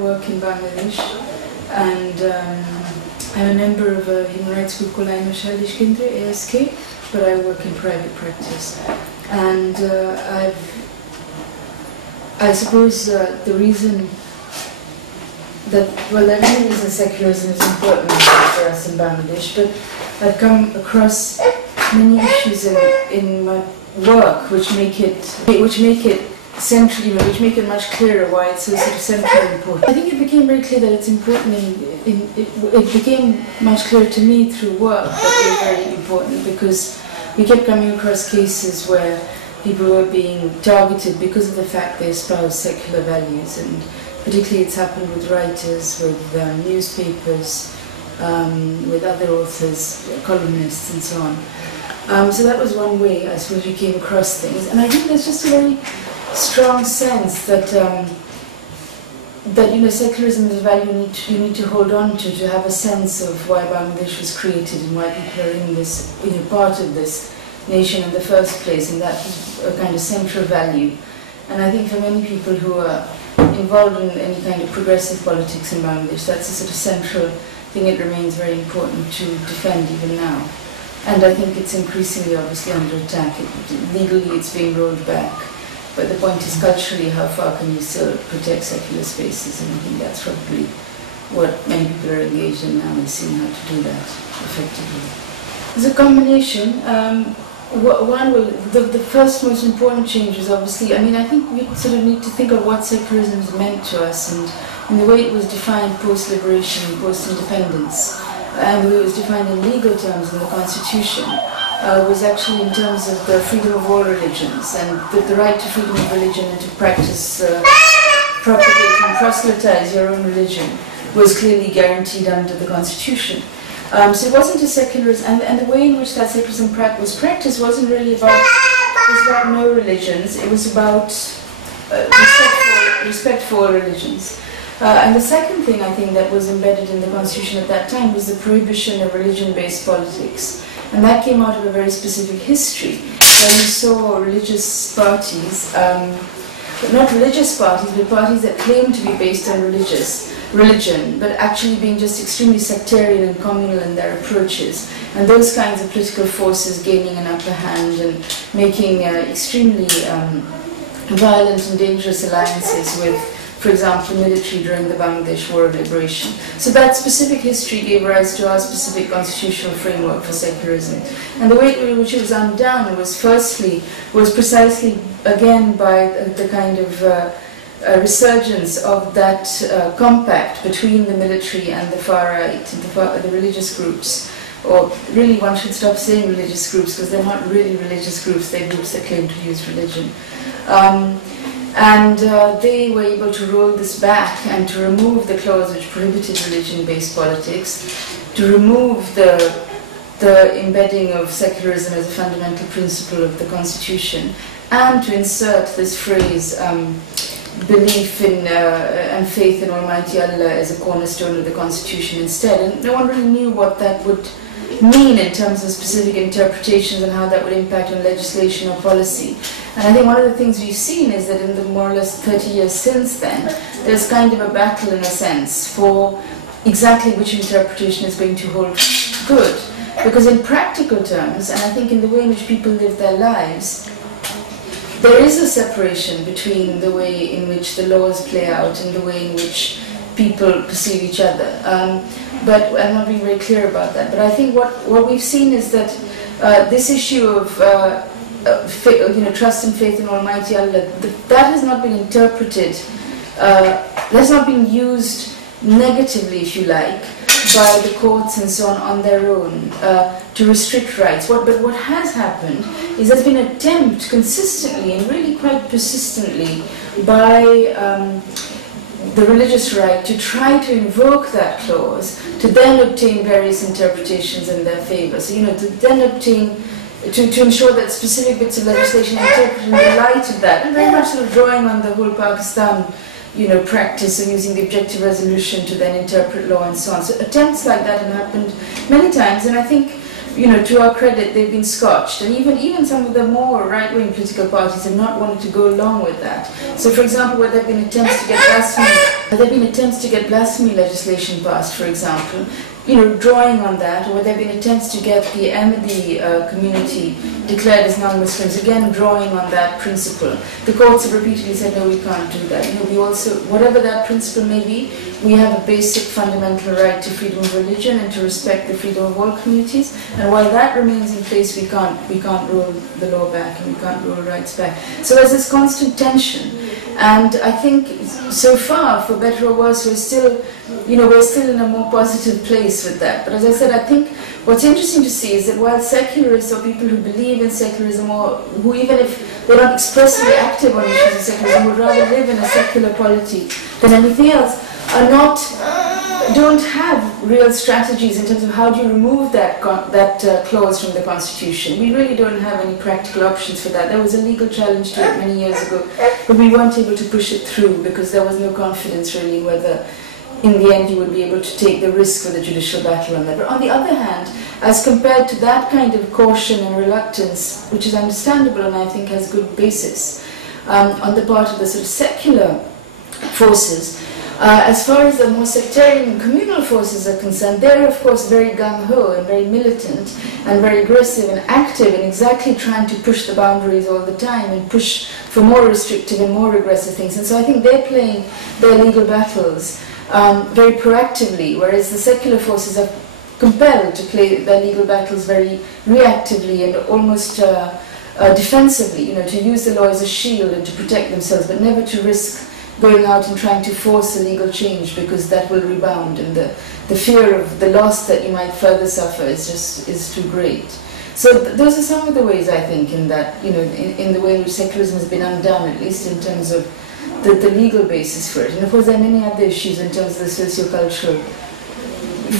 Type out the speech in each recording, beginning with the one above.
work in Bangladesh, and I'm a member of a human rights group called ASK, but I work in private practice. And I suppose the reason that, well, the main reason secularism is important for us in Bangladesh, but I've come across many issues in my work which make it central, which make it much clearer why it's so sort of central and important. I think it became very clear that it's important. It became much clearer to me through work that they're very important, because we kept coming across cases where people were being targeted because of the fact they espouse secular values, and particularly it's happened with writers, with newspapers, with other authors, columnists, and so on. So that was one way, I suppose, we came across things. And I think there's just a very strong sense that secularism is a value you need to hold on to have a sense of why Bangladesh was created and why people are in this, part of this nation in the first place, and that was a kind of central value. And I think for many people who are involved in any kind of progressive politics in Bangladesh, that's a sort of central thing it remains very important to defend even now. And I think it's increasingly obviously under attack. Legally it's being rolled back. But the point is, culturally, how far can you still protect secular spaces? And I think that's probably what many people are engaged in now, is seeing how to do that effectively. There's a combination. The first most important change is obviously, I think we sort of need to think of what secularism has meant to us, and the way it was defined post-liberation and post-independence, and the way it was defined in legal terms in the Constitution. Was actually in terms of the freedom of all religions, and the right to freedom of religion and to practice, propagate and proselytize your own religion was clearly guaranteed under the Constitution. So it wasn't a secularism, and the way in which that secularism was practiced wasn't really about no religions, it was about respect for all religions. And the second thing I think that was embedded in the Constitution at that time was the prohibition of religion-based politics. And that came out of a very specific history, where you saw religious parties, but not religious parties, but parties that claimed to be based on religion, but actually being just extremely sectarian and communal in their approaches. And those kinds of political forces gaining an upper hand and making extremely violent and dangerous alliances with, for example, military during the Bangladesh War of Liberation. So that specific history gave rise to our specific constitutional framework for secularism. And the way in which it was undone was precisely, again, by the kind of resurgence of that compact between the military and the far right, the religious groups. Or really, one should stop saying religious groups, because they're not really religious groups, they're groups that claim to use religion. And they were able to roll this back and to remove the clause which prohibited religion-based politics, to remove the embedding of secularism as a fundamental principle of the Constitution, and to insert this phrase, belief in and faith in Almighty Allah, as a cornerstone of the Constitution instead. And no one really knew what that would mean in terms of specific interpretations and how that would impact on legislation or policy. And I think one of the things we've seen is that in the more or less 30 years since then, there's kind of a battle in a sense for exactly which interpretation is going to hold good. Because in practical terms, and I think in the way in which people live their lives, there is a separation between the way in which the laws play out and the way in which people perceive each other. But I'm not being very clear about that. But I think what we've seen is that this issue of trust and faith in Almighty Allah, that has not been interpreted, that's not been used negatively, if you like, by the courts and so on their own to restrict rights. But what has happened is there's been an attempt consistently and really quite persistently by the religious right to try to invoke that clause to then obtain various interpretations in their favor. So, to then obtain, to ensure that specific bits of legislation are interpreted in the light of that, and very much sort of drawing on the whole Pakistan, practice of using the objective resolution to then interpret law and so on. So attempts like that have happened many times, and I think, to our credit, they've been scotched. And even some of the more right-wing political parties have not wanted to go along with that. So, for example, where there have been attempts to get blasphemy There have been attempts to get blasphemy legislation passed, for example, drawing on that, or there have been attempts to get the Ahmadi community declared as non-Muslims, again drawing on that principle. The courts have repeatedly said, no, we can't do that. We also, whatever that principle may be, we have a basic fundamental right to freedom of religion and to respect the freedom of all communities. And while that remains in place, we can't roll the law back and we can't roll rights back. So there's this constant tension. And I think so far, for better or worse, we're still in a more positive place with that. But as I said, I think what's interesting to see is that while secularists or people who believe in secularism, or who, even if they're not expressly active on issues of secularism, would rather live in a secular polity than anything else, don't have real strategies in terms of how do you remove that clause from the Constitution. We really don't have any practical options for that. There was a legal challenge to it many years ago, but we weren't able to push it through because there was no confidence really whether in the end you would be able to take the risk for the judicial battle on that. But on the other hand, as compared to that kind of caution and reluctance, which is understandable and I think has good basis, on the part of the sort of secular forces, as far as the more sectarian and communal forces are concerned, they're of course very gung-ho and very militant and very aggressive and active and exactly trying to push the boundaries all the time and push for more restrictive and more regressive things. And so I think they're playing their legal battles very proactively, whereas the secular forces are compelled to play their legal battles very reactively and almost defensively, to use the law as a shield and to protect themselves, but never to risk going out and trying to force a legal change because that will rebound, and the fear of the loss that you might further suffer is too great. So those are some of the ways I think in that, in the way in which secularism has been undone, at least in terms of the legal basis for it. And of course there are many other issues in terms of the socio-cultural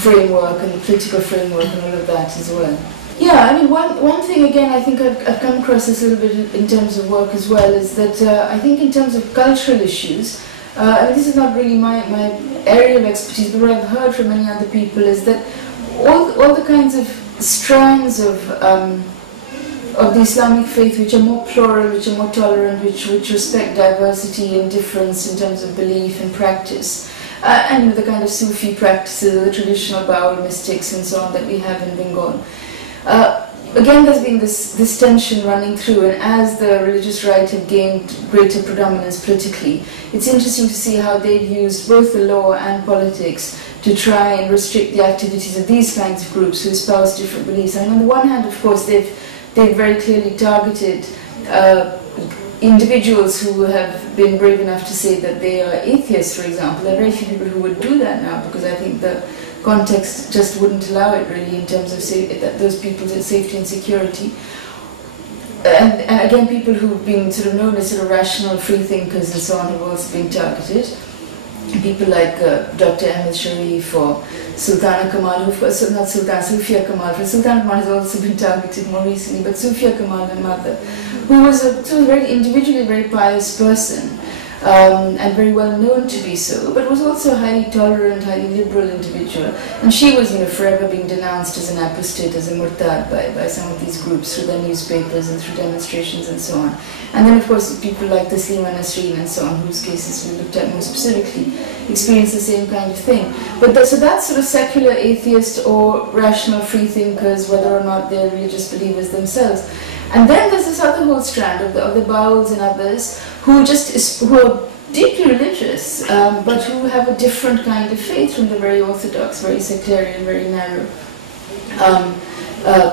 framework and the political framework and all of that as well. Yeah, I mean, one thing again I think I've come across this a little bit in terms of work as well is that I think in terms of cultural issues, I mean, this is not really my area of expertise, but what I've heard from many other people is that all the kinds of strands of the Islamic faith which are more plural, which are more tolerant, which respect diversity and difference in terms of belief and practice, and the kind of Sufi practices, the traditional Baul mystics and so on that we have in Bengal. Again, there's been this tension running through, and as the religious right have gained greater predominance politically, it's interesting to see how they've used both the law and politics to try and restrict the activities of these kinds of groups who espouse different beliefs. And on the one hand, of course, they've very clearly targeted individuals who have been brave enough to say that they are atheists, for example. There are very few people who would do that now because I think the context just wouldn't allow it really in terms of those people's safety and security. And again, people who've been sort of known as sort of rational free thinkers and so on have also been targeted. People like Dr. Ahmed Sharif or Sultana Kamal, of course, not Sultana, Sufia Kamal. Sultana Kamal has also been targeted more recently, but Sufia Kamal, her mother, who was a very individually very pious person, and very well known to be so, but was also a highly tolerant, highly liberal individual. And she was, forever being denounced as an apostate, as a murtad by some of these groups through their newspapers and through demonstrations and so on. And then, of course, people like Taslima Nasreen and so on, whose cases we looked at more specifically, experienced the same kind of thing. But so that's sort of secular atheist or rational free thinkers, whether or not they're religious believers themselves. And then there's this other whole strand of the Bauls and others who are deeply religious, but who have a different kind of faith from the very orthodox, very sectarian, very narrow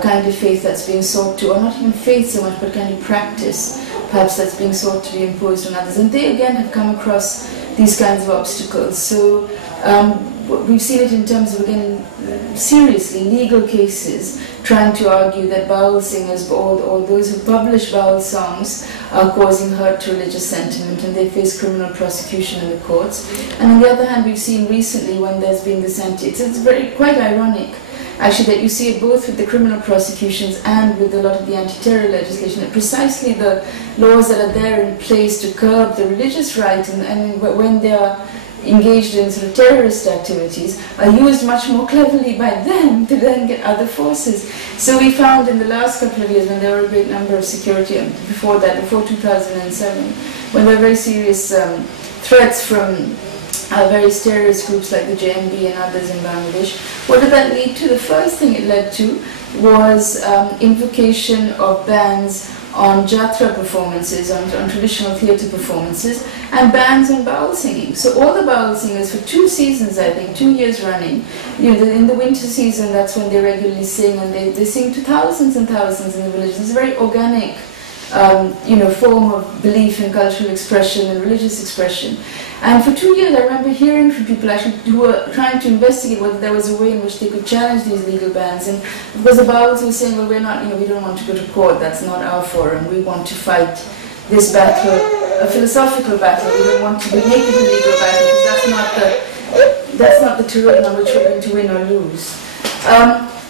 kind of faith that's being sought to, or not even faith so much, but kind of practice, perhaps, that's being sought to be imposed on others. And they again have come across these kinds of obstacles. So we've seen it in terms of, again, seriously legal cases trying to argue that Baul singers, or those who publish Baul songs, are causing hurt to religious sentiment, and they face criminal prosecution in the courts. And on the other hand, we've seen recently when there's been this it's quite ironic, actually, that you see it both with the criminal prosecutions and with a lot of the anti-terror legislation, that precisely the laws that are there in place to curb the religious right, and when they are engaged in sort of terrorist activities, are used much more cleverly by them to then get other forces. So we found in the last couple of years, when there were a great number of security, before 2007, when there were very serious threats from various terrorist groups like the JMB and others in Bangladesh. What did that lead to? The first thing it led to was invocation of bans on jatra performances, on traditional theatre performances, and bans on Baul singing. So all the Baul singers for 2 seasons, I think, 2 years running, in the winter season, that's when they regularly sing, and they sing to thousands and thousands in the villages. It's a very organic, form of belief and cultural expression and religious expression. And for 2 years, I remember hearing from people actually who were trying to investigate whether there was a way in which they could challenge these legal bans. And because the Bauls were saying, well, we're not, we don't want to go to court. That's not our forum. We want to fight this battle, a philosophical battle. We don't want to make it a legal battle because that's not the terrain on which we're going to win or lose.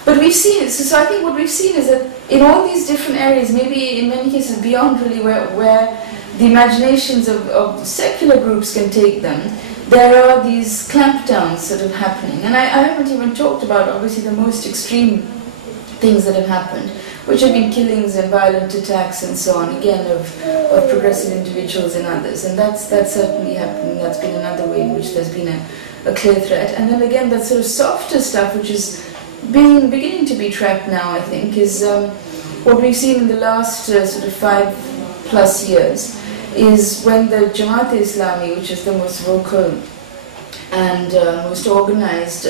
But we've seen it. So I think what we've seen is that in all these different areas, maybe in many cases beyond really where the imaginations of secular groups can take them, there are these clampdowns sort of happening. And I haven't even talked about, obviously, the most extreme things that have happened, which have been killings and violent attacks and so on, again, of progressive individuals and others. And that's certainly happened. That's been another way in which there's been a clear threat. And then again, that sort of softer stuff, which is beginning to be tracked now, I think, is what we've seen in the last sort of 5+ years, is when the Jamaat-e-Islami, which is the most vocal and most organized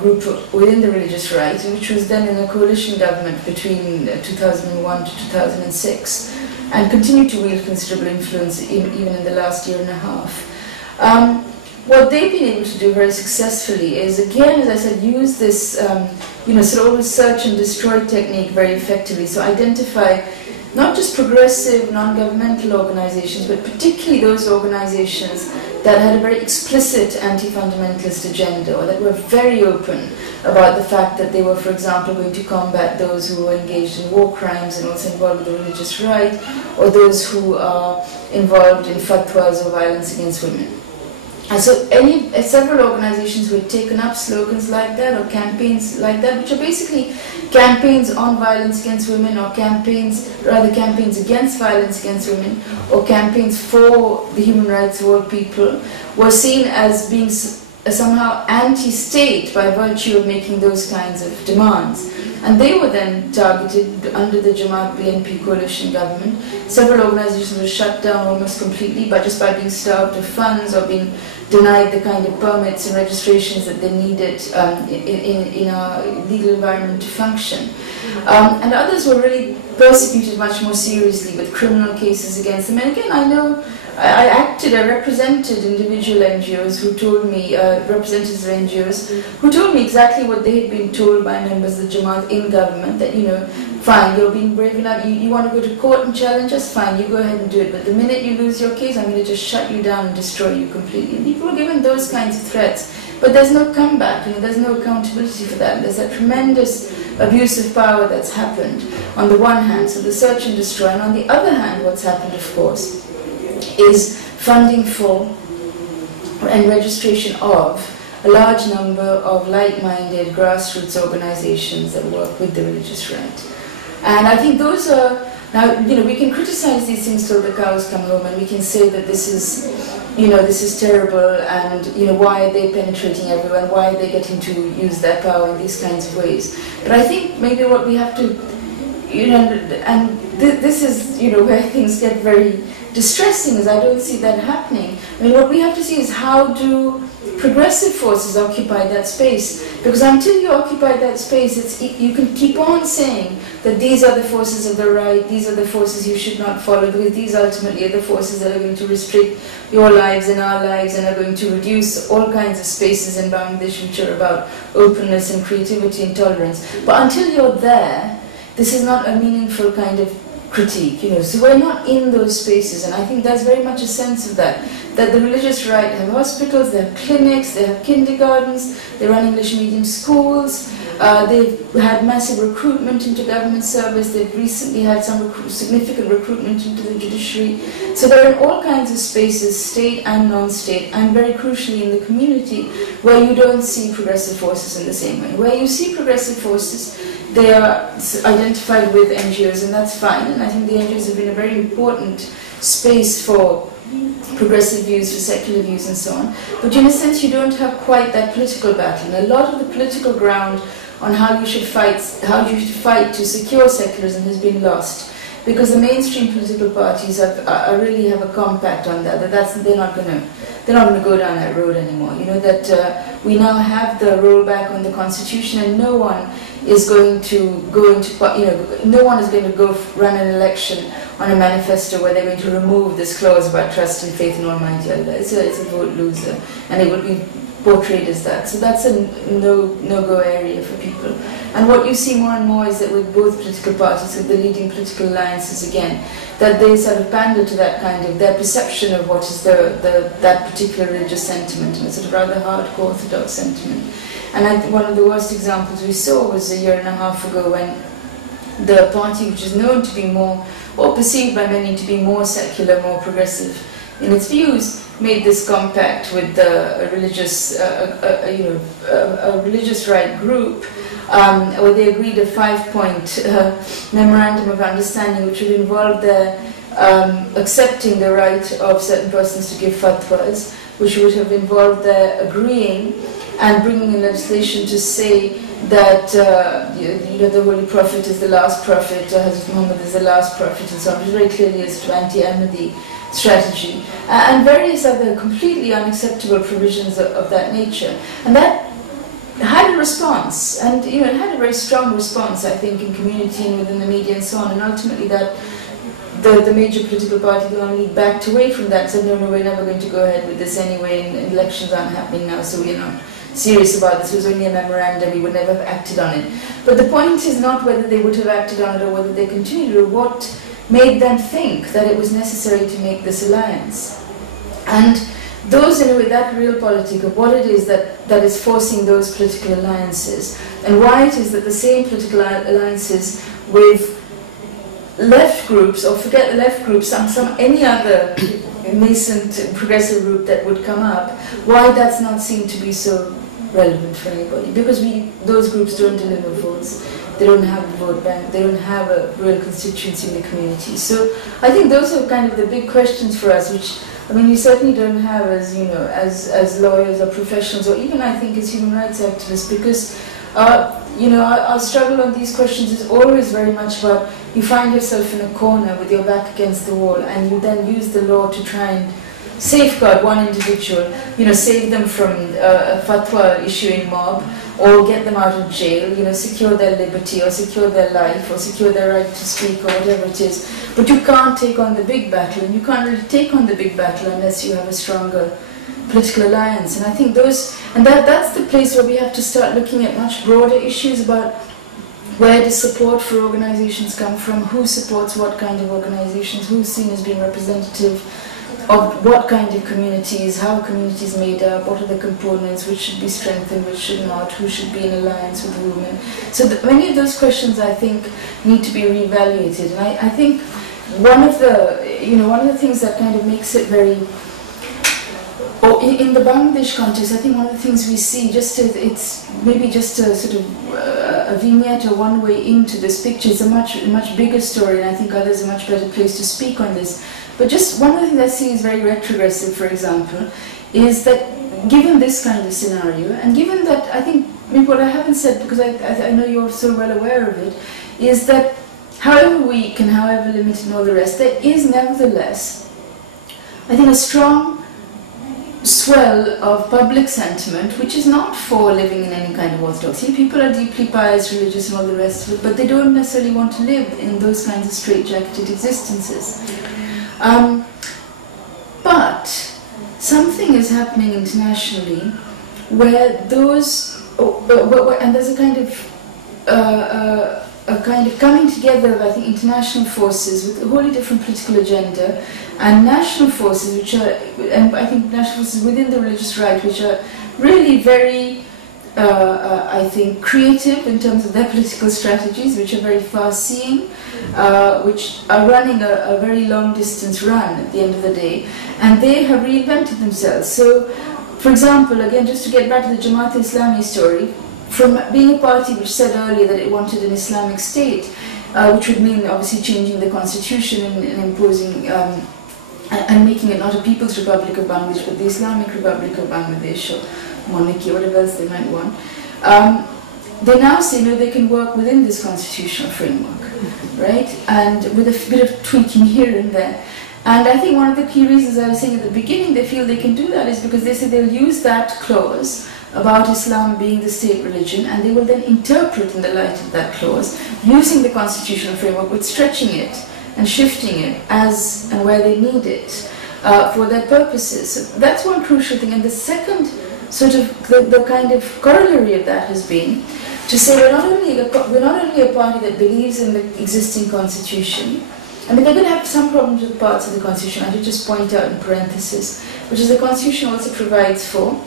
group within the religious right, which was then in a coalition government between 2001 to 2006, and continued to wield considerable influence even in the last year and a half. What they've been able to do very successfully is, again, as I said, use this sort of search and destroy technique very effectively. So identify not just progressive, non-governmental organizations, but particularly those organizations that had a very explicit anti-fundamentalist agenda, or that were very open about the fact that they were, for example, going to combat those who were engaged in war crimes and also involved with the religious right, or those who are involved in fatwas or violence against women. And so several organizations who had taken up slogans like that or campaigns like that, which are basically campaigns on violence against women, or campaigns against violence against women, or campaigns for the human rights of all people, were seen as being somehow anti-state by virtue of making those kinds of demands. And they were then targeted under the Jamaat-BNP coalition government. Several organizations were shut down almost completely by being starved of funds or being denied the kind of permits and registrations that they needed in our legal environment to function. And others were really persecuted much more seriously with criminal cases against them. And again, I represented individual NGOs who told me, representatives of NGOs, who told me exactly what they had been told by members of the Jamaat in government, that, fine, you're being brave enough, you want to go to court and challenge us, fine, you go ahead and do it, but the minute you lose your case, I'm going to just shut you down and destroy you completely. And people were given those kinds of threats, but there's no comeback, there's no accountability for that. There's that tremendous abuse of power that's happened on the one hand, so the search and destroy, and on the other hand, what's happened, of course, is funding for and registration of a large number of like-minded grassroots organizations that work with the religious right. And I think those are, now, we can criticize these things till the cows come home, and we can say that this is terrible, and, why are they penetrating everyone, why are they getting to use their power in these kinds of ways. But I think maybe what we have to, and this is, where things get very distressing, is I don't see that happening. What we have to see is how do progressive forces occupy that space, because until you occupy that space, you can keep on saying that these are the forces of the right, these are the forces you should not follow, because these ultimately are the forces that are going to restrict your lives and our lives, and are going to reduce all kinds of spaces in Bangladesh which are about openness and creativity and tolerance. But until you're there, this is not a meaningful kind of critique, so we're not in those spaces, and I think there's very much a sense of that the religious right have hospitals, they have clinics, they have kindergartens, they run English medium schools, they've had massive recruitment into government service, they've recently had some significant recruitment into the judiciary, so they're in all kinds of spaces, state and non-state, and very crucially in the community, where you don't see progressive forces in the same way. Where you see progressive forces, they are identified with NGOs, and that's fine, and I think the NGOs have been a very important space for progressive views for secular views and so on. But in a sense, you don't have quite that political battle. And a lot of the political ground on how you should fight to secure secularism has been lost, because the mainstream political parties really have a compact on that. They're not going to go down that road anymore. You know that we now have the rollback on the constitution, and no one is going to no one is going to go run an election on a manifesto where they're going to remove this clause about trust and faith in Almighty Allah. It's a vote loser, and it will be portrayed as that. So that's a no-go area for people. And what you see more and more is that with both political parties, with the leading political alliances again, that they sort of pander to that kind of their perception of what is that particular religious sentiment, and a sort of rather hardcore orthodox sentiment. And one of the worst examples we saw was a year and a half ago when the party, which is known to be more, or perceived by many to be more secular, more progressive in its views, made this compact with a religious right group, where they agreed a 5-point memorandum of understanding, which would involve their accepting the right of certain persons to give fatwas, which would have involved their agreeing and bringing in legislation to say that the Holy Prophet is the last prophet, Hazrat Muhammad is the last prophet, and so on, very clearly as to anti-Ahmadi strategy, and various other completely unacceptable provisions of that nature. And that had a response, and it had a very strong response, I think, in community and within the media and so on, and ultimately that the major political party, the Awami League, backed away from that, said no, we're never going to go ahead with this anyway, and elections aren't happening now, so we're not serious about this. It was only a memorandum, we would never have acted on it. But the point is not whether they would have acted on it or whether they continued, or what made them think that it was necessary to make this alliance. And those, in a way, that real politic of what it is that is forcing those political alliances, and why it is that the same political alliances with left groups, or forget the left groups, any other nascent progressive group that would come up, why that's not seen to be so relevant for anybody. Because those groups don't deliver votes, they don't have a vote bank, they don't have a real constituency in the community. So I think those are kind of the big questions for us, which, I mean, we certainly don't have as, as lawyers or professionals, or even I think as human rights activists, because our struggle on these questions is always very much about, you find yourself in a corner with your back against the wall, and you then use the law to try and safeguard one individual, save them from a fatwa issuing mob, or get them out of jail, secure their liberty, or secure their life, or secure their right to speak, or whatever it is. But you can't take on the big battle, and you can't really take on the big battle unless you have a stronger political alliance. And I think that's the place where we have to start looking at much broader issues about where does support for organizations come from, who supports what kind of organizations, who's seen as being representative of what kind of communities, how communities made up, what are the components, which should be strengthened, which should not, who should be in alliance with women. So many of those questions, I think, need to be reevaluated. And I think one of the things that kind of makes it very, in the Bangladesh context, I think one of the things we see, it's maybe just a sort of a vignette or one way into this picture. It's a much bigger story, and I think others are much better placed to speak on this. But just one of the things I see is very retrogressive, for example, is that given this kind of scenario, and given that, I think maybe what I haven't said, because I know you're so well aware of it, is that however weak and however limited and all the rest, there is nevertheless, I think, a strong swell of public sentiment which is not for living in any kind of orthodoxy. People are deeply pious, religious and all the rest of it, but they don't necessarily want to live in those kinds of straitjacketed existences. But something is happening internationally where and there's a kind of coming together of, I think, international forces with a wholly different political agenda, and national forces which are, and I think national forces within the religious right, which are really very, I think, creative in terms of their political strategies, which are very far-seeing, which are running a very long-distance run at the end of the day, and they have reinvented themselves. So, for example, again, just to get back to the Jamaat-e-Islami story, from being a party which said earlier that it wanted an Islamic state, which would mean obviously changing the constitution and imposing and making it not a People's Republic of Bangladesh, but the Islamic Republic of Bangladesh, or monarchy, or whatever else they might want, they now say, no, they can work within this constitutional framework, right? And with a bit of tweaking here and there. And I think one of the key reasons I was saying at the beginning they feel they can do that is because they say they'll use that clause about Islam being the state religion, and they will then interpret in the light of that clause, using the constitutional framework, with stretching it and shifting it as and where they need it for their purposes. So that's one crucial thing. And the second sort of the kind of corollary of that has been to say we're not only a party that believes in the existing constitution. I mean, they're going to have some problems with parts of the constitution. I should just point out in parenthesis, which is the constitution also provides for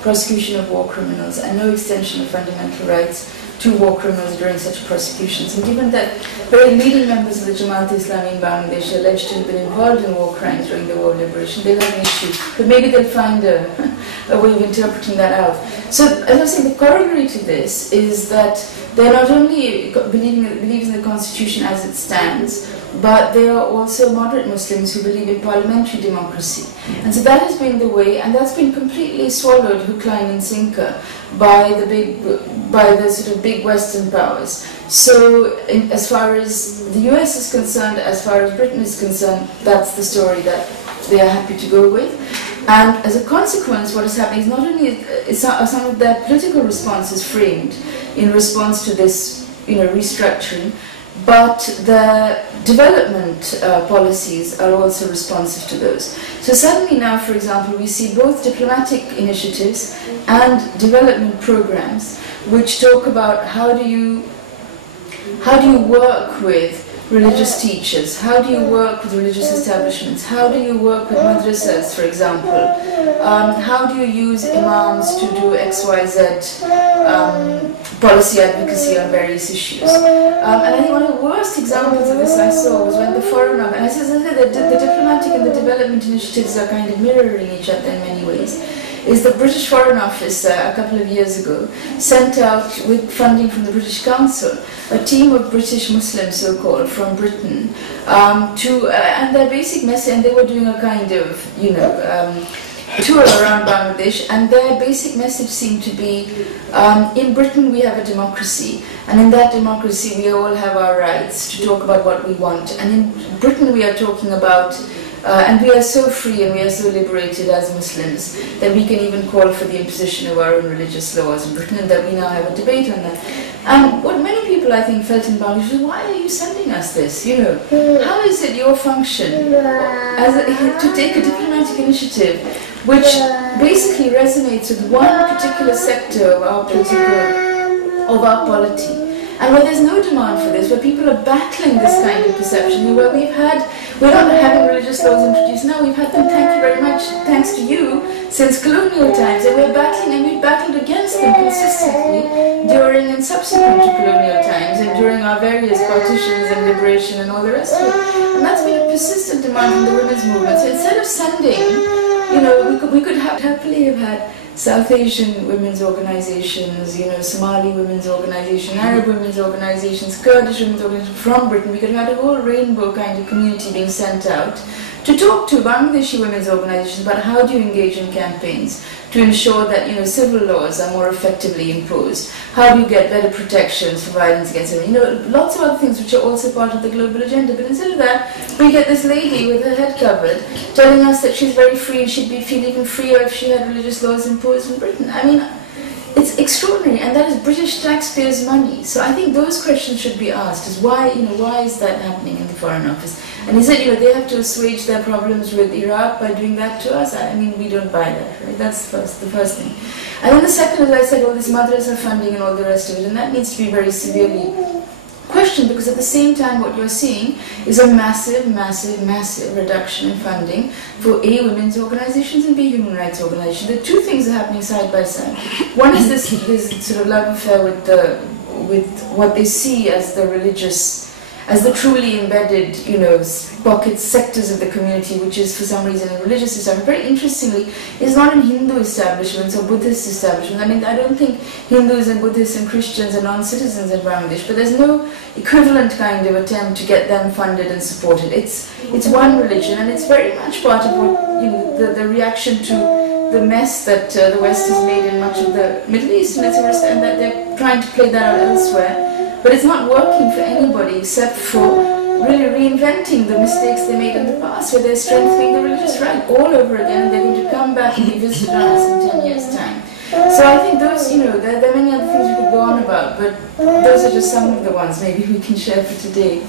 prosecution of war criminals and no extension of fundamental rights to war criminals during such prosecutions. And given that very leading members of the Jamaat-e-Islami in Bangladesh are alleged to have been involved in war crimes during the war of liberation, they'll have an issue. But maybe they'll find a way of interpreting that out. So, as I was saying, the corollary to this is that they're not only believes in the constitution as it stands, but they are also moderate Muslims who believe in parliamentary democracy. And so that has been the way, and that's been completely swallowed hook, line and sinker by the sort of big Western powers. So as far as the US is concerned, as far as Britain is concerned, that's the story that they are happy to go with. And as a consequence, what is happening is not only is some of their political responses framed in response to this, restructuring, but the development policies are also responsive to those. So suddenly now, for example, we see both diplomatic initiatives and development programs which talk about how do you work with religious teachers, how do you work with religious establishments, how do you work with madrasas, for example, how do you use imams to do XYZ policy advocacy on various issues. And I think one of the worst examples of this I saw was when the Foreign Office, and I said the diplomatic and the development initiatives are kind of mirroring each other in many ways, is the British Foreign Office a couple of years ago sent out, with funding from the British Council, a team of British Muslims, so-called, from Britain, and their basic message, and they were doing a kind of, tour around Bangladesh, and their basic message seemed to be, in Britain we have a democracy, and in that democracy we all have our rights to talk about what we want, and in Britain we are talking about, and we are so free and we are so liberated as Muslims that we can even call for the imposition of our own religious laws in Britain, and that we now have a debate on that. And what many people, I think, felt in Bangladesh was, why are you sending us this? How is it your function to take a diplomatic initiative which basically resonates with one particular sector of our polity, and where there's no demand for this, where people are battling this kind of perception, where we're not having religious laws introduced now, we've had them, thank you very much, thanks to you, since colonial times, and we're battling, and we've battled against them consistently during and subsequent to colonial times, and during our various partitions and liberation and all the rest of it. And that's been a persistent demand from the women's movement. So instead of sending, we could happily have had South Asian women's organizations, Somali women's organizations, Arab women's organizations, Kurdish women's organizations from Britain. We could have had a whole rainbow kind of community being sent out to talk to Bangladeshi women's organizations about how do you engage in campaigns to ensure that civil laws are more effectively imposed. How do you get better protections for violence against women? Lots of other things which are also part of the global agenda. But instead of that, we get this lady with her head covered telling us that she's very free and she'd feel even freer if she had religious laws imposed in Britain. I mean, it's extraordinary, and that is British taxpayers' money. So I think those questions should be asked: is why is that happening in the Foreign Office? And he said, they have to assuage their problems with Iraq by doing that to us. I mean, we don't buy that, right? That's the first thing. And then the second, as I said, all this madrasa funding and all the rest of it, and that needs to be very severely questioned, because at the same time what you're seeing is a massive reduction in funding for A, women's organizations, and B, human rights organizations. The two things are happening side by side. One is this sort of love affair with what they see as the religious as the truly embedded, you know, pockets, sectors of the community, which is for some reason in religious establishment. Very interestingly, is not in Hindu establishments or Buddhist establishments. I mean, I don't think Hindus and Buddhists and Christians are non-citizens in Bangladesh, but there's no equivalent kind of attempt to get them funded and supported. It's one religion, and it's very much part of what, you know, the reaction to the mess that the West has made in much of the Middle East, and that they're trying to play that out elsewhere. But it's not working for anybody except for really reinventing the mistakes they made in the past, where they're strengthening the religious right all over again, and they're going to come back and be visited on us in 10 years' time. So I think those, you know, there are many other things we could go on about, but those are just some of the ones maybe we can share for today.